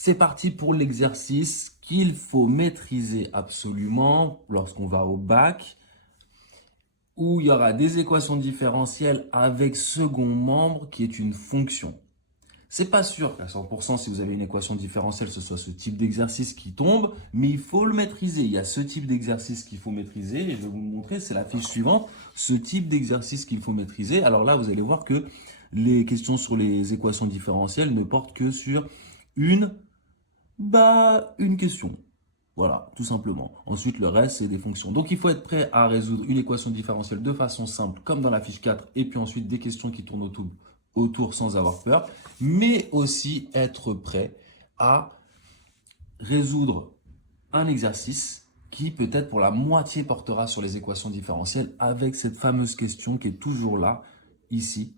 C'est parti pour l'exercice qu'il faut maîtriser absolument lorsqu'on va au bac, où il y aura des équations différentielles avec second membre qui est une fonction. C'est pas sûr qu'à 100% si vous avez une équation différentielle, ce soit ce type d'exercice qui tombe, mais il faut le maîtriser. Il y a ce type d'exercice qu'il faut maîtriser et je vais vous le montrer, c'est la fiche suivante, ce type d'exercice qu'il faut maîtriser. Alors là, vous allez voir que les questions sur les équations différentielles ne portent que sur une question. Voilà, tout simplement. Ensuite, le reste, c'est des fonctions. Donc, il faut être prêt à résoudre une équation différentielle de façon simple, comme dans la fiche 4, et puis ensuite des questions qui tournent autour sans avoir peur, mais aussi être prêt à résoudre un exercice qui peut-être pour la moitié portera sur les équations différentielles avec cette fameuse question qui est toujours là, ici.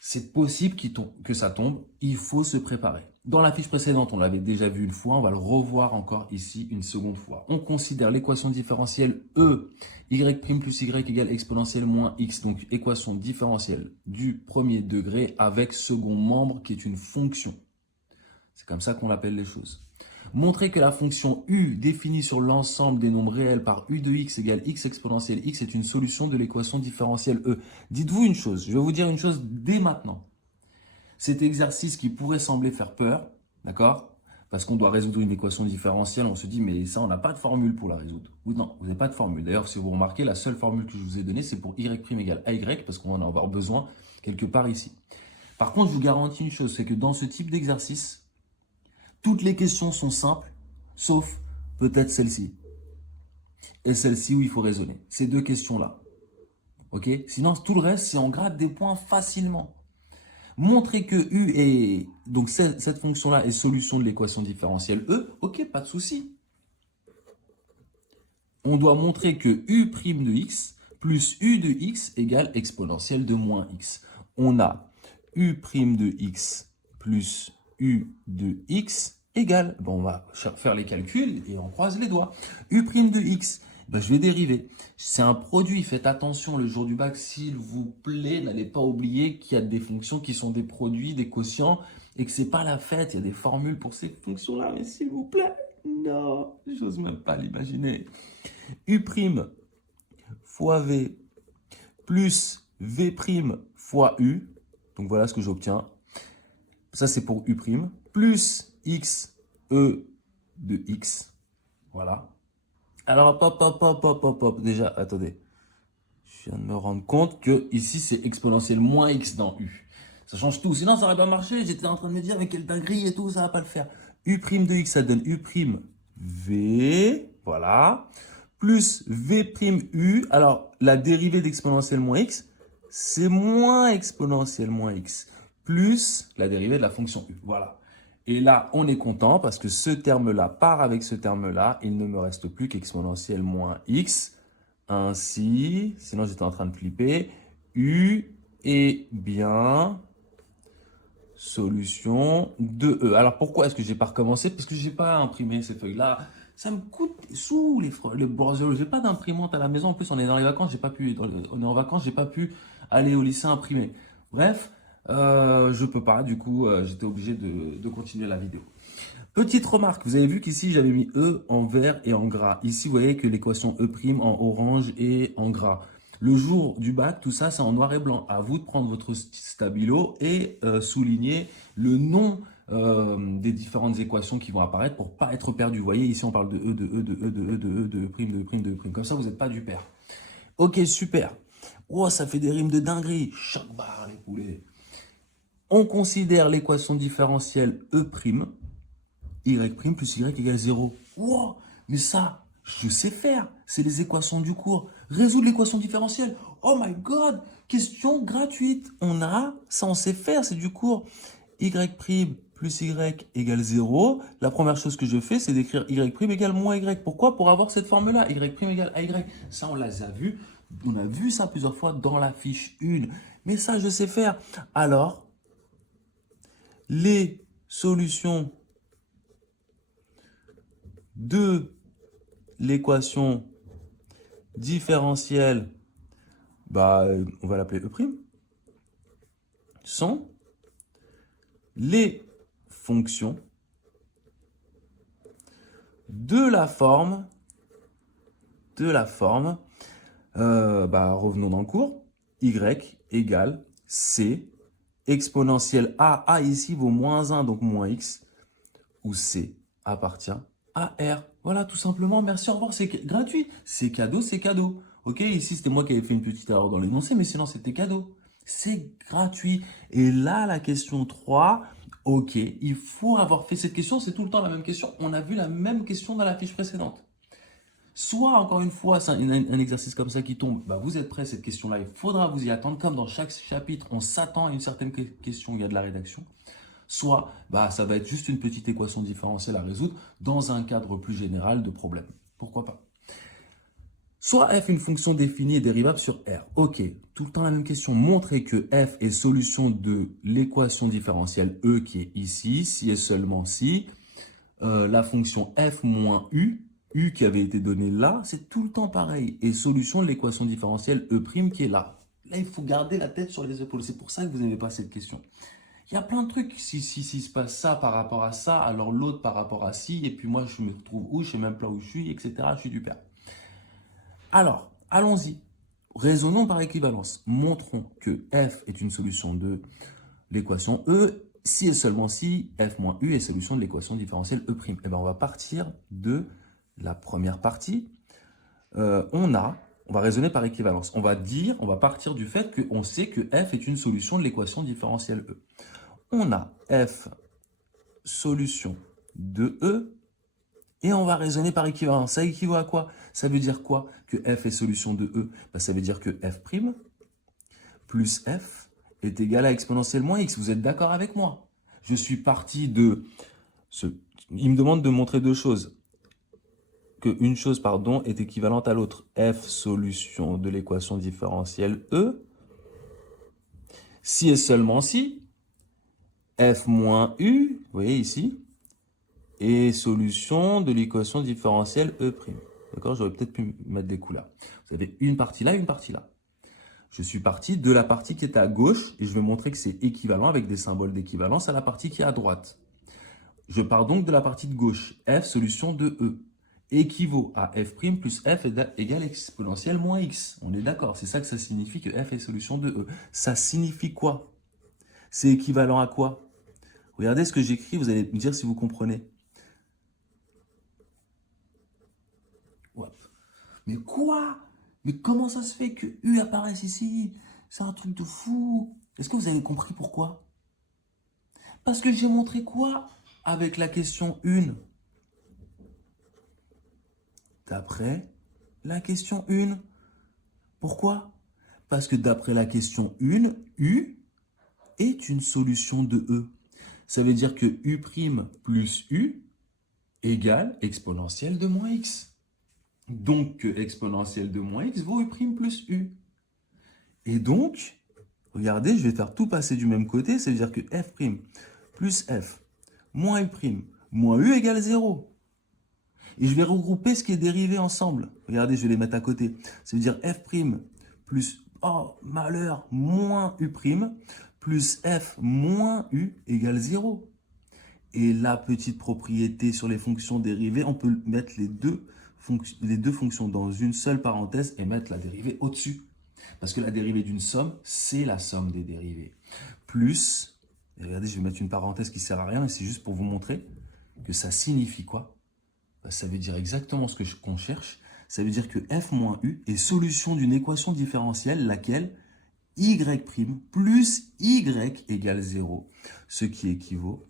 C'est possible que ça tombe, il faut se préparer. Dans la fiche précédente, on l'avait déjà vu une fois, on va le revoir encore ici une seconde fois. On considère l'équation différentielle E, y' plus y égale exponentielle moins x, donc équation différentielle du premier degré avec second membre qui est une fonction. C'est comme ça qu'on appelle les choses. Montrer que la fonction u définie sur l'ensemble des nombres réels par u de x égale x exponentielle x est une solution de l'équation différentielle E. Dites-vous une chose, je vais vous dire une chose dès maintenant. Cet exercice qui pourrait sembler faire peur, d'accord? Parce qu'on doit résoudre une équation différentielle, on se dit mais ça on n'a pas de formule pour la résoudre. Ou non, vous n'avez pas de formule. D'ailleurs, si vous remarquez, la seule formule que je vous ai donnée, c'est pour y' égale ay, parce qu'on va en avoir besoin quelque part ici. Par contre, je vous garantis une chose, c'est que dans ce type d'exercice, toutes les questions sont simples, sauf peut-être celle-ci. Et celle-ci où il faut raisonner. Ces deux questions-là. Ok? Sinon, tout le reste, c'est on gratte des points facilement. Montrer que U est, donc cette fonction-là est solution de l'équation différentielle E, ok, pas de souci. On doit montrer que U' de x plus U de x égale exponentielle de moins x. On a U' de x plus U de x égale, bon, on va faire les calculs et on croise les doigts. U' de x, ben, je vais dériver. C'est un produit, faites attention le jour du bac, s'il vous plaît, n'allez pas oublier qu'il y a des fonctions qui sont des produits, des quotients, et que c'est pas la fête, il y a des formules pour ces fonctions-là, mais s'il vous plaît, non, j'ose même pas l'imaginer. U' fois V plus V' fois U, donc voilà ce que j'obtiens. Ça, c'est pour U', plus x, e de x. Voilà. Alors, hop. Déjà, attendez. Je viens de me rendre compte que ici, c'est exponentielle moins x dans U. Ça change tout. Sinon, ça n'aurait pas marché. J'étais en train de me dire, mais quelle dinguerie et tout, ça va pas le faire. U' de x, ça donne U' v. Voilà. Plus v' u. Alors, la dérivée d'exponentielle moins x, c'est moins exponentielle moins x. Plus la dérivée de la fonction u. Voilà. Et là, on est content parce que ce terme-là part avec ce terme-là. Il ne me reste plus qu'exponentielle moins x. Ainsi, sinon j'étais en train de flipper, u est bien solution de E. Alors pourquoi est-ce que j'ai pas recommencé? Parce que j'ai pas imprimé ces feuilles-là. Ça me coûte sous les bordeaux. J'ai pas d'imprimante à la maison. En plus, on est dans les vacances, on est en vacances, j'ai pas pu aller au lycée imprimer. Bref, je peux pas. Du coup, j'étais obligé de continuer la vidéo. Petite remarque, vous avez vu qu'ici j'avais mis E en vert et en gras. Ici, vous voyez que l'équation E' en orange et en gras. Le jour du bac, tout ça, c'est en noir et blanc. À vous de prendre votre stabilo et souligner le nom des différentes équations qui vont apparaître pour pas être perdu. Vous voyez, ici, on parle de E, de E, de E, de E, de E, de prime, de prime, de prime. Comme ça, vous n'êtes pas du père. Ok, super. Oh, ça fait des rimes de dinguerie. Choc barre, les poulets. On considère l'équation différentielle E', y' plus y égale 0. Wow, mais ça, je sais faire. C'est les équations du cours. Résoudre l'équation différentielle. Oh my god, question gratuite. On a, ça on sait faire, c'est du cours. Y' plus y égale 0. La première chose que je fais, c'est d'écrire y' égale moins y. Pourquoi? Pour avoir cette formule-là. Y' égale ay. Ça, on l'a vu. On a vu ça plusieurs fois dans la fiche 1. Mais ça, je sais faire. Alors, les solutions de l'équation différentielle, on va l'appeler E', sont les fonction de la forme, revenons dans le cours, y égale c exponentielle a ici vaut moins 1, donc moins x, où c appartient à R. Voilà, tout simplement, merci, au revoir, c'est gratuit, c'est cadeau, c'est cadeau. Ok, ici, c'était moi qui avais fait une petite erreur dans l'énoncé, mais sinon, c'était cadeau. C'est gratuit. Et là, la question 3, ok, il faut avoir fait cette question, c'est tout le temps la même question. On a vu la même question dans la fiche précédente. Soit, encore une fois, c'est un exercice comme ça qui tombe, vous êtes prêts à cette question-là, il faudra vous y attendre. Comme dans chaque chapitre, on s'attend à une certaine question, il y a de la rédaction. Soit, ça va être juste une petite équation différentielle à résoudre dans un cadre plus général de problème. Pourquoi pas? Soit f est une fonction définie et dérivable sur R. Ok, tout le temps la même question. Montrez que f est solution de l'équation différentielle E qui est ici, si et seulement si. La fonction f moins u, u qui avait été donné là, c'est tout le temps pareil. Et solution de l'équation différentielle E' qui est là. Là, il faut garder la tête sur les épaules. C'est pour ça que vous n'aimez pas cette question. Il y a plein de trucs. Si se passe ça par rapport à ça, alors l'autre par rapport à ci, et puis moi, je me retrouve où, je sais même pas où je suis, etc. Je suis du père. Alors, allons-y. Raisonnons par équivalence. Montrons que f est une solution de l'équation E, si et seulement si f moins u est solution de l'équation différentielle E'. Eh bien, on va partir de la première partie. On va raisonner par équivalence. On va partir du fait qu'on sait que f est une solution de l'équation différentielle E. On a f solution de E et on va raisonner par équivalence. Ça équivaut à quoi? Ça veut dire quoi que f est solution de E? Ça veut dire que f' plus f est égal à exponentielle moins x. Vous êtes d'accord avec moi? Je suis parti de il me demande de montrer deux choses. Qu'une chose, est équivalente à l'autre. F solution de l'équation différentielle E. Si et seulement si f moins u, vous voyez ici, est solution de l'équation différentielle E'. D'accord? J'aurais peut-être pu mettre des couleurs. Vous avez une partie là, une partie là. Je suis parti de la partie qui est à gauche et je vais montrer que c'est équivalent avec des symboles d'équivalence à la partie qui est à droite. Je pars donc de la partie de gauche. F solution de E équivaut à f' plus f égale exponentielle moins x. On est d'accord, c'est ça que ça signifie que f est solution de E. Ça signifie quoi? C'est équivalent à quoi? Regardez ce que j'écris, vous allez me dire si vous comprenez. Mais quoi? Mais comment ça se fait que U apparaisse ici? C'est un truc de fou. Est-ce que vous avez compris pourquoi? Parce que j'ai montré quoi avec la question 1? D'après la question 1. Pourquoi? Parce que d'après la question 1, U est une solution de E. Ça veut dire que U' plus U égale exponentielle de moins x. Donc, exponentielle de moins x vaut U' plus U. Et donc, regardez, je vais faire tout passer du même côté. Ça veut dire que f' plus f moins U' moins U égale 0. Et je vais regrouper ce qui est dérivé ensemble. Regardez, je vais les mettre à côté. Ça veut dire f' plus, oh malheur, moins U' plus f moins U égale 0. Et la petite propriété sur les fonctions dérivées, on peut mettre les deux fonctions dans une seule parenthèse et mettre la dérivée au-dessus. Parce que la dérivée d'une somme, c'est la somme des dérivées. Plus, et regardez, je vais mettre une parenthèse qui ne sert à rien, et c'est juste pour vous montrer que ça signifie quoi? Ça veut dire exactement ce qu'on cherche. Ça veut dire que f moins u est solution d'une équation différentielle, laquelle y' plus y égale 0. Ce qui équivaut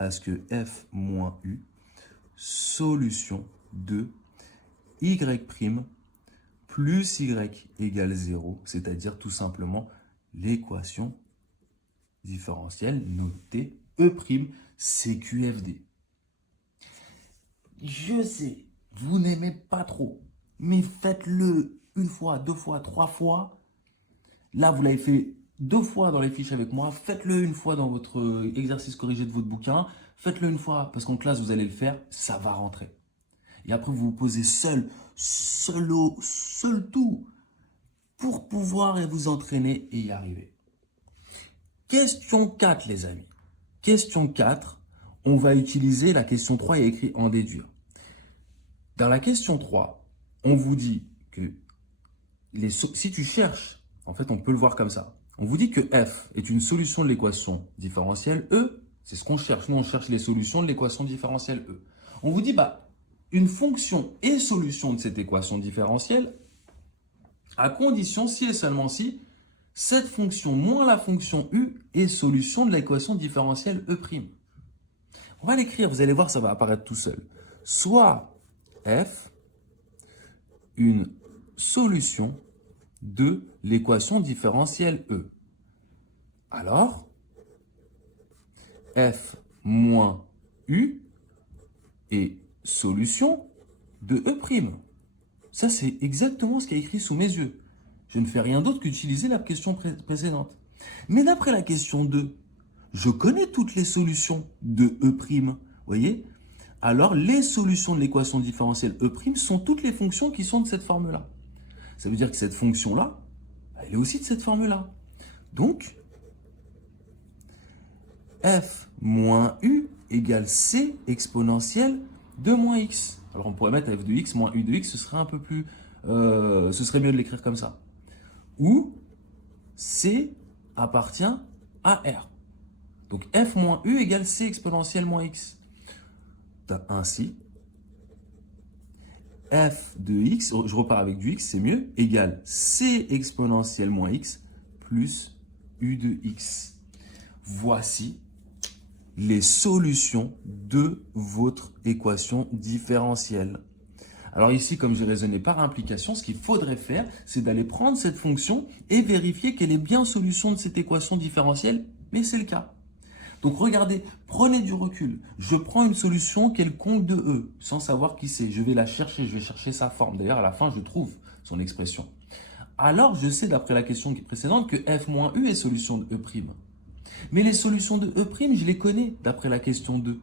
à ce que f moins u, solution de y' plus y égale 0, c'est-à-dire tout simplement l'équation différentielle notée E', CQFD. Je sais, vous n'aimez pas trop, mais faites-le une fois, deux fois, trois fois. Là, vous l'avez fait 2 fois dans les fiches avec moi. Faites-le une fois dans votre exercice corrigé de votre bouquin. Faites-le une fois, parce qu'en classe, vous allez le faire, ça va rentrer. Et après, vous vous posez seul tout, pour pouvoir vous entraîner et y arriver. Question 4, les amis. Question 4. on va utiliser la question 3 et écrit en déduire. Dans la question 3, on vous dit que si tu cherches, en fait, on peut le voir comme ça. On vous dit que f est une solution de l'équation différentielle E. C'est ce qu'on cherche. Nous, on cherche les solutions de l'équation différentielle E. On vous dit, bah, une fonction est solution de cette équation différentielle à condition, si et seulement si, cette fonction moins la fonction U est solution de l'équation différentielle E'. On va l'écrire, vous allez voir, ça va apparaître tout seul. Soit f, une solution de l'équation différentielle E. Alors, f moins U est solution de E'. Ça, c'est exactement ce qui est écrit sous mes yeux. Je ne fais rien d'autre qu'utiliser la question précédente. Mais d'après la question 2, je connais toutes les solutions de E'. Vous voyez? Alors, les solutions de l'équation différentielle E' sont toutes les fonctions qui sont de cette forme-là. Ça veut dire que cette fonction-là, elle est aussi de cette forme-là. Donc, f moins u égale c exponentielle de moins x. Alors, on pourrait mettre f de x moins u de x, ce serait un peu plus... ce serait mieux de l'écrire comme ça. Où c appartient à R. Donc, f moins u égale c exponentielle moins x. Ainsi, f de x, je repars avec du x, c'est mieux, égale c exponentielle moins x plus u de x. Voici les solutions de votre équation différentielle. Alors ici, comme j'ai raisonné par implication, ce qu'il faudrait faire, c'est d'aller prendre cette fonction et vérifier qu'elle est bien solution de cette équation différentielle, mais c'est le cas. Donc regardez, prenez du recul. Je prends une solution quelconque de E, sans savoir qui c'est. Je vais la chercher, je vais chercher sa forme. D'ailleurs, à la fin, je trouve son expression. Alors, je sais, d'après la question précédente, que f moins u est solution de E'. Mais les solutions de E', je les connais, d'après la question 2.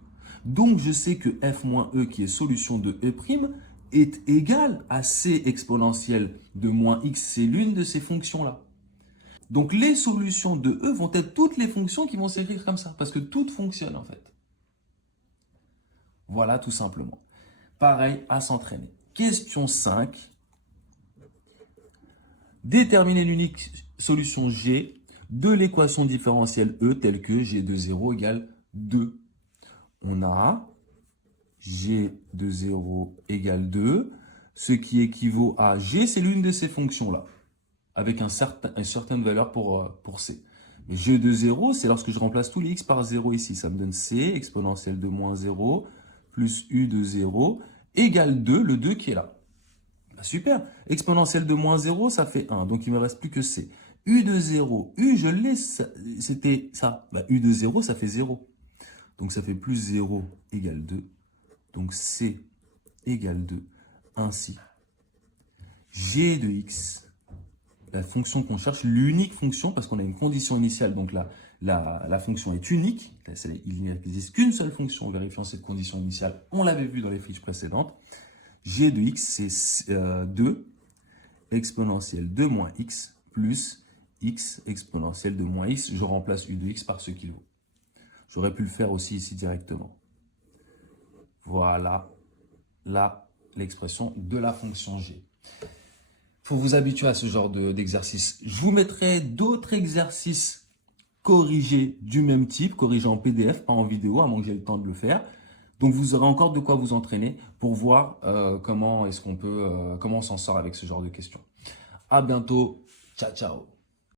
Donc, je sais que f moins e, qui est solution de E', est égale à c exponentielle de moins x. C'est l'une de ces fonctions-là. Donc, les solutions de E vont être toutes les fonctions qui vont s'écrire comme ça, parce que toutes fonctionnent en fait. Voilà tout simplement. Pareil à s'entraîner. Question 5. Déterminer l'unique solution G de l'équation différentielle E telle que G de 0 égale 2. On a G de 0 égale 2, ce qui équivaut à G, c'est l'une de ces fonctions-là, avec une certaine valeur pour C. Mais G de 0, c'est lorsque je remplace tous les x par 0 ici. Ça me donne C exponentielle de moins 0 plus U de 0 égale 2, le 2 qui est là. Bah super. Exponentielle de moins 0, ça fait 1. Donc, il ne me reste plus que C. U de 0. U, je l'ai, c'était ça. Bah, U de 0, ça fait 0. Donc, ça fait plus 0 égale 2. Donc, C égale 2. Ainsi, G de x, la fonction qu'on cherche, l'unique fonction, parce qu'on a une condition initiale, donc la fonction est unique. Il n'existe qu'une seule fonction vérifiant cette condition initiale. On l'avait vu dans les fiches précédentes. G de x, c'est 2 exponentielle de moins x plus x exponentielle de moins x. Je remplace u de x par ce qu'il vaut. J'aurais pu le faire aussi ici directement. Voilà, là, l'expression de la fonction g. Il faut vous habituer à ce genre d'exercice. Je vous mettrai d'autres exercices corrigés du même type, corrigés en PDF, pas en vidéo, à moins que j'ai le temps de le faire. Donc, vous aurez encore de quoi vous entraîner pour voir comment on s'en sort avec ce genre de questions. À bientôt. Ciao, ciao.